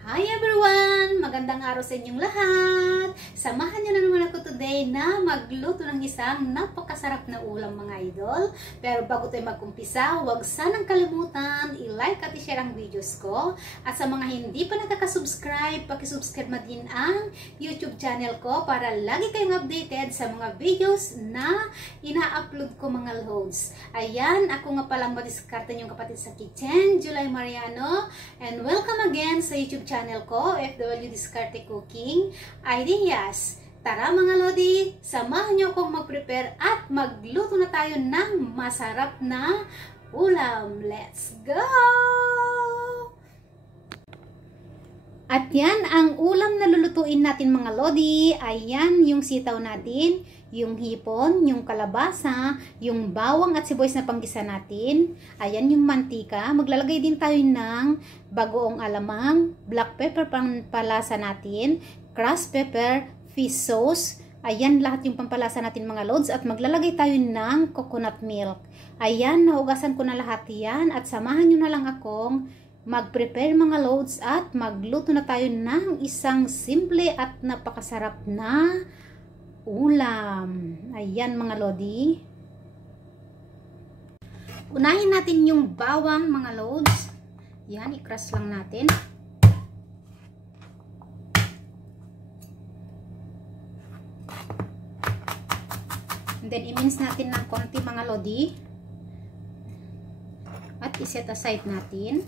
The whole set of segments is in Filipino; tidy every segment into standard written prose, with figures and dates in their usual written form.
Hi everyone! Magandang araw sa inyong lahat! Samahan niyo na naman ako today na magluto ng isang napakasarap na ulam mga idol. Pero bago tayo mag-umpisa, huwag sanang kalimutan i-like at i-share ang videos ko. At sa mga hindi pa nakaka-subscribe, paki-subscribe na din ang YouTube channel ko para lagi kayong updated sa mga videos na ina-upload ko mga loads. Ayan, ako nga palang madiskarte niyong kapatid sa kitchen, July Mariano. And welcome again sa YouTube channel ko, FW Diskarte Cooking Ideas. Tara mga lodi, samahan niyo akong mag-prepare at magluto na tayo ng masarap na ulam. Let's go! At yan ang ulam na lulutuin natin mga lodi. Ayan yung sitaw natin, yung hipon, yung kalabasa, yung bawang at sibuyas na panggisa natin. Ayan yung mantika. Maglalagay din tayo ng bagoong alamang, black pepper pampalasa natin, crushed pepper, fish sauce. Ayan lahat yung pampalasa natin mga lods. At maglalagay tayo ng coconut milk. Ayan, nahugasan ko na lahat yan. At samahan nyo na lang akong mag-prepare mga loads at magluto na tayo ng isang simple at napakasarap na ulam. Ayan mga lodi. Unahin natin yung bawang mga loads. Yan, i-crush lang natin. And then i-mince natin ng konti mga lodi. At i-set aside natin.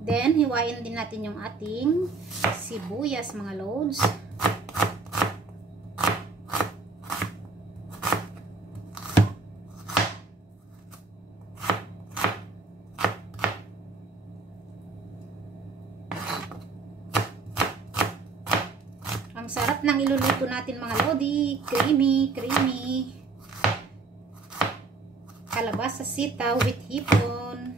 Then, hiwain din natin yung ating sibuyas mga loads. Ang sarap ng iluluto natin mga lodi. Creamy, creamy. Kalabasa sitaw with hipon.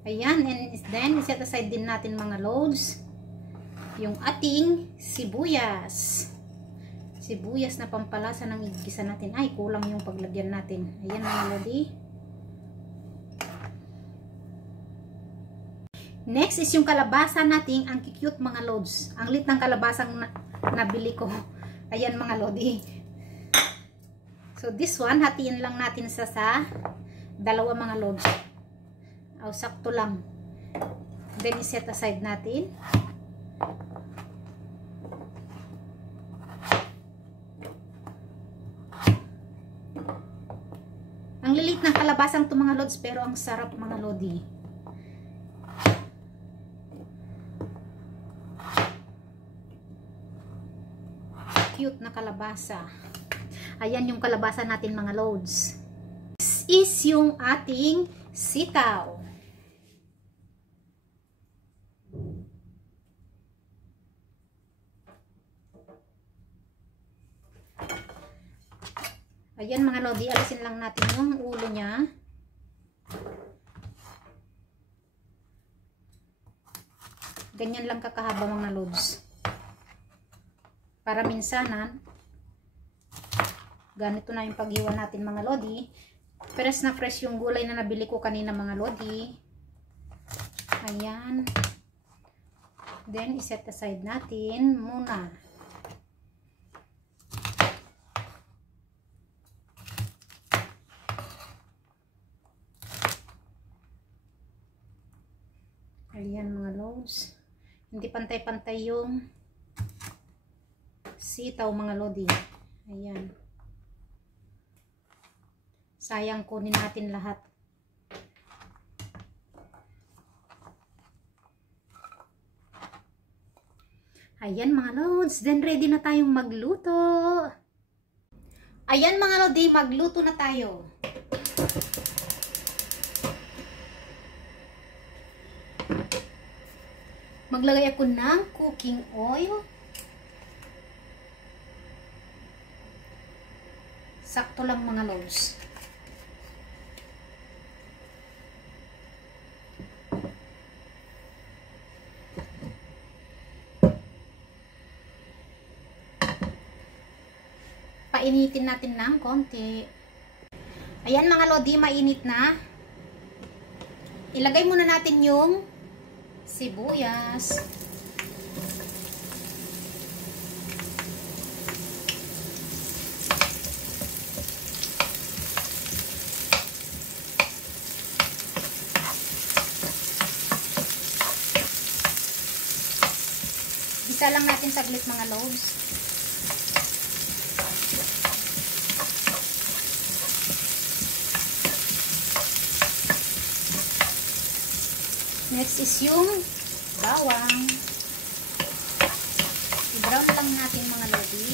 Ayan, and then set aside din natin mga loads yung ating sibuyas. Sibuyas na pampalasa ng igisa natin. Ay, kulang yung paglagyan natin. Ayan mga lodi. Next is yung kalabasa natin. Ang cute mga loads. Ang lit ng kalabasang nabili ko. Ayan mga lodi. So this one, hatiin lang natin sa dalawa mga loads. O, sakto lang. Then, i-set aside natin. Ang lilit ng kalabasang to mga lods, pero ang sarap mga lodi. Cute na kalabasa. Ayan yung kalabasa natin mga lods. This is yung ating sitaw. Ayan mga lodi, alisin lang natin yung ulo niya. Ganyan lang kakahaba mga lods. Para minsanan, ganito na yung paghiwa natin mga lodi. Fresh na fresh yung gulay na nabili ko kanina mga lodi. Ayan. Then, iset aside natin muna. Ayan mga loads. Hindi pantay-pantay yung sitaw mga lodi. Ayan. Sayang kunin natin lahat. Ayan mga loads. Then ready na tayong magluto. Ayan mga lodi, magluto na tayo. Maglagay ako ng cooking oil. Sakto lang mga loads. Painitin natin ng konti. Ayan mga lodi, mainit na. ilagay muna natin yung sibuyas. Isa lang natin saglit mga loads. Next is yung bawang. I-brown lang natin mga lodi.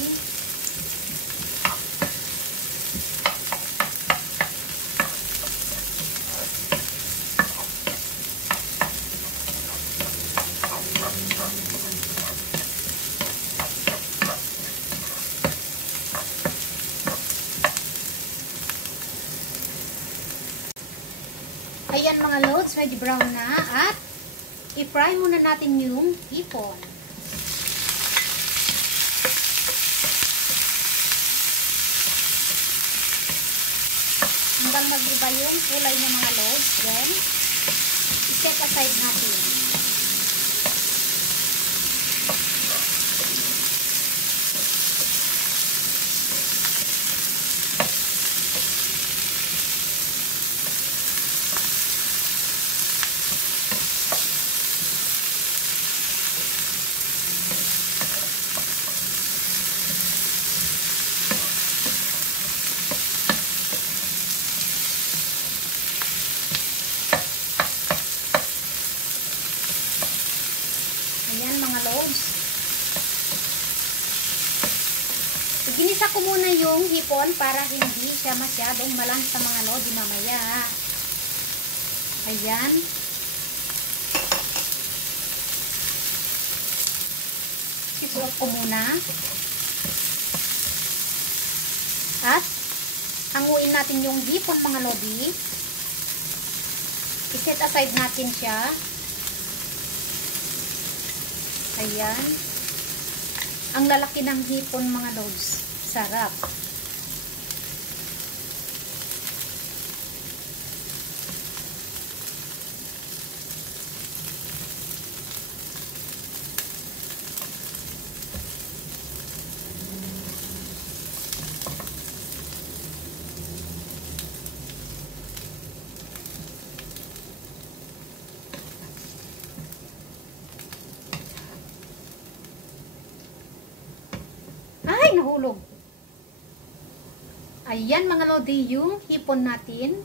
Ayan mga loads, medyo brown na at i-fry muna natin yung hipon. Hanggang mag-iba yung kulay ng mga loads, then i-set aside natin. Ayan mga loads. Ginisa ko muna yung hipon para hindi siya masyadong malansa mga lodi mamaya. Ayan. Isuot ko muna. At hanguin natin yung hipon mga lodi. I-set aside natin siya. Ayan. Ang lalaki ng hipon mga loads. Sarap. Ay, nahulog. Ayan mga lodi, yung hipon natin.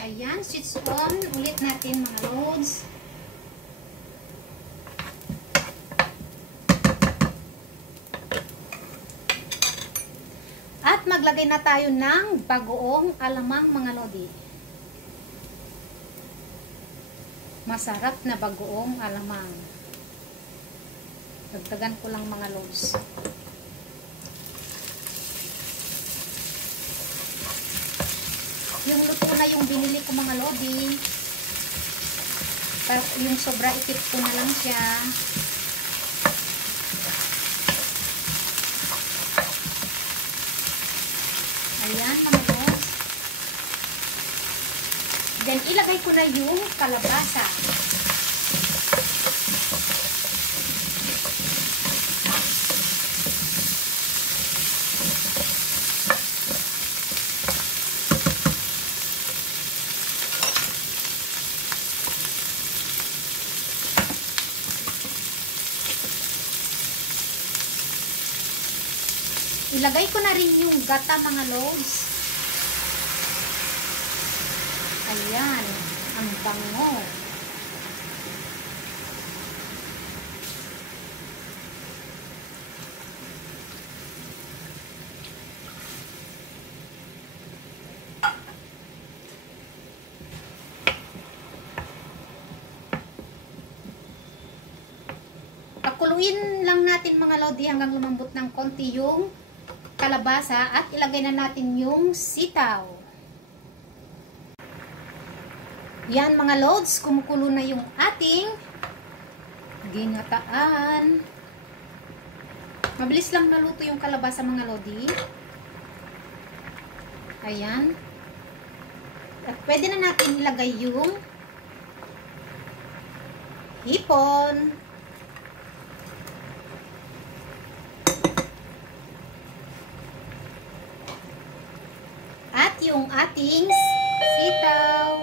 Ayan, switch on ulit natin mga loads. At maglagay na tayo ng bagoong alamang mga lodi. Masarap na bagoong alamang. Dagdagan ko lang mga loads. Yung luto na yung binili ko mga lodi. Yung sobra itip ko na lang siya. Ayan mga loads. Then ilagay ko na yung kalabasa. Ilagay ko na rin yung gata mga loads. Ayan, ang bango. Pakuluin lang natin mga lodi hanggang lumambot ng konti yung kalabasa at ilagay na natin yung sitaw. Yan mga loads, kumukulo na yung ating ginataan. Mabilis lang naluto yung kalabasa mga lodi. Ayan. At pwede na natin ilagay yung hipon. At yung ating sitaw.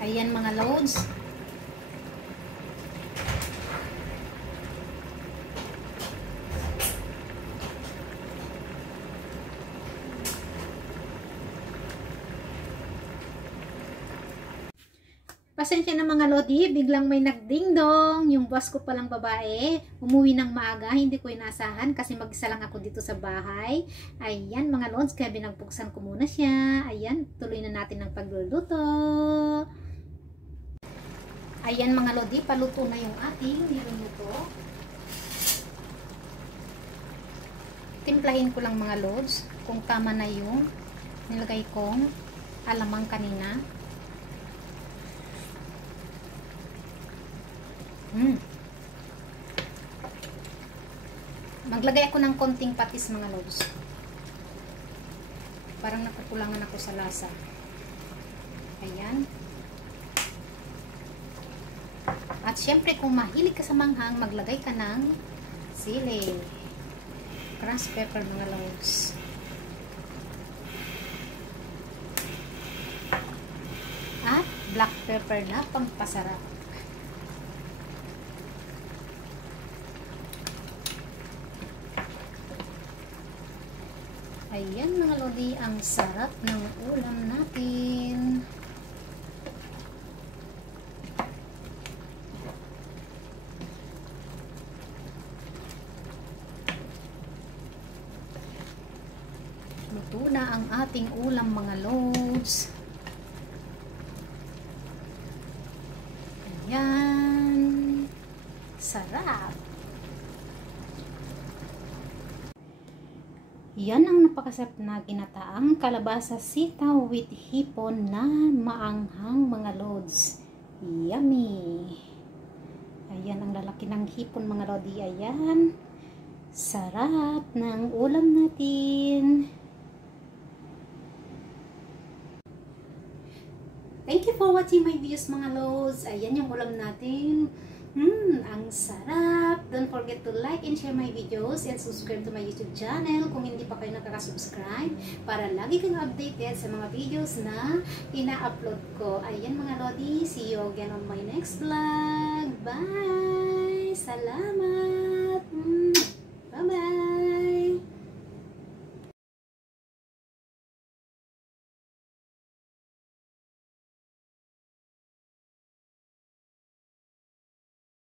Ayan mga loads. Pasensya na mga lodi, biglang may nagdingdong. Yung boss ko palang babae, umuwi ng maaga, hindi ko inasahan kasi mag-isa lang ako dito sa bahay. Ayan mga lods, kaya binagpuksan ko muna siya. Ayan, tuloy na natin ang pagluluto. Ayan mga lodi, paluto na yung ating niluluto. Timplahin ko lang mga lods kung tama na yung nilagay kong alamang kanina. Maglagay ako ng konting patis mga lods. Parang nakukulangan ako sa lasa. Ayan. At syempre kung mahilig ka sa manghang, maglagay ka ng sili. Crushed pepper mga lods. At black pepper na pampasarap. Ayan mga lodi, ang sarap ng ulam natin. Luto na ang ating ulam mga lods. Ayan. Sarap. Yan ang napakasarap na ginataang kalabasa sitaw with hipon na maanghang mga lods. Yummy! Ayan ang lalaki ng hipon mga lodi. Ayan. Sarap ng ulam natin. Thank you for watching my videos mga lods. Ayan yung ulam natin. Ang sarap. Don't forget to like and share my videos and subscribe to my YouTube channel kung hindi pa kayo nakaka-subscribe para lagi kang updated sa mga videos na ina-upload ko. Ayan mga lodi, see you again on my next vlog. Bye! Salamat!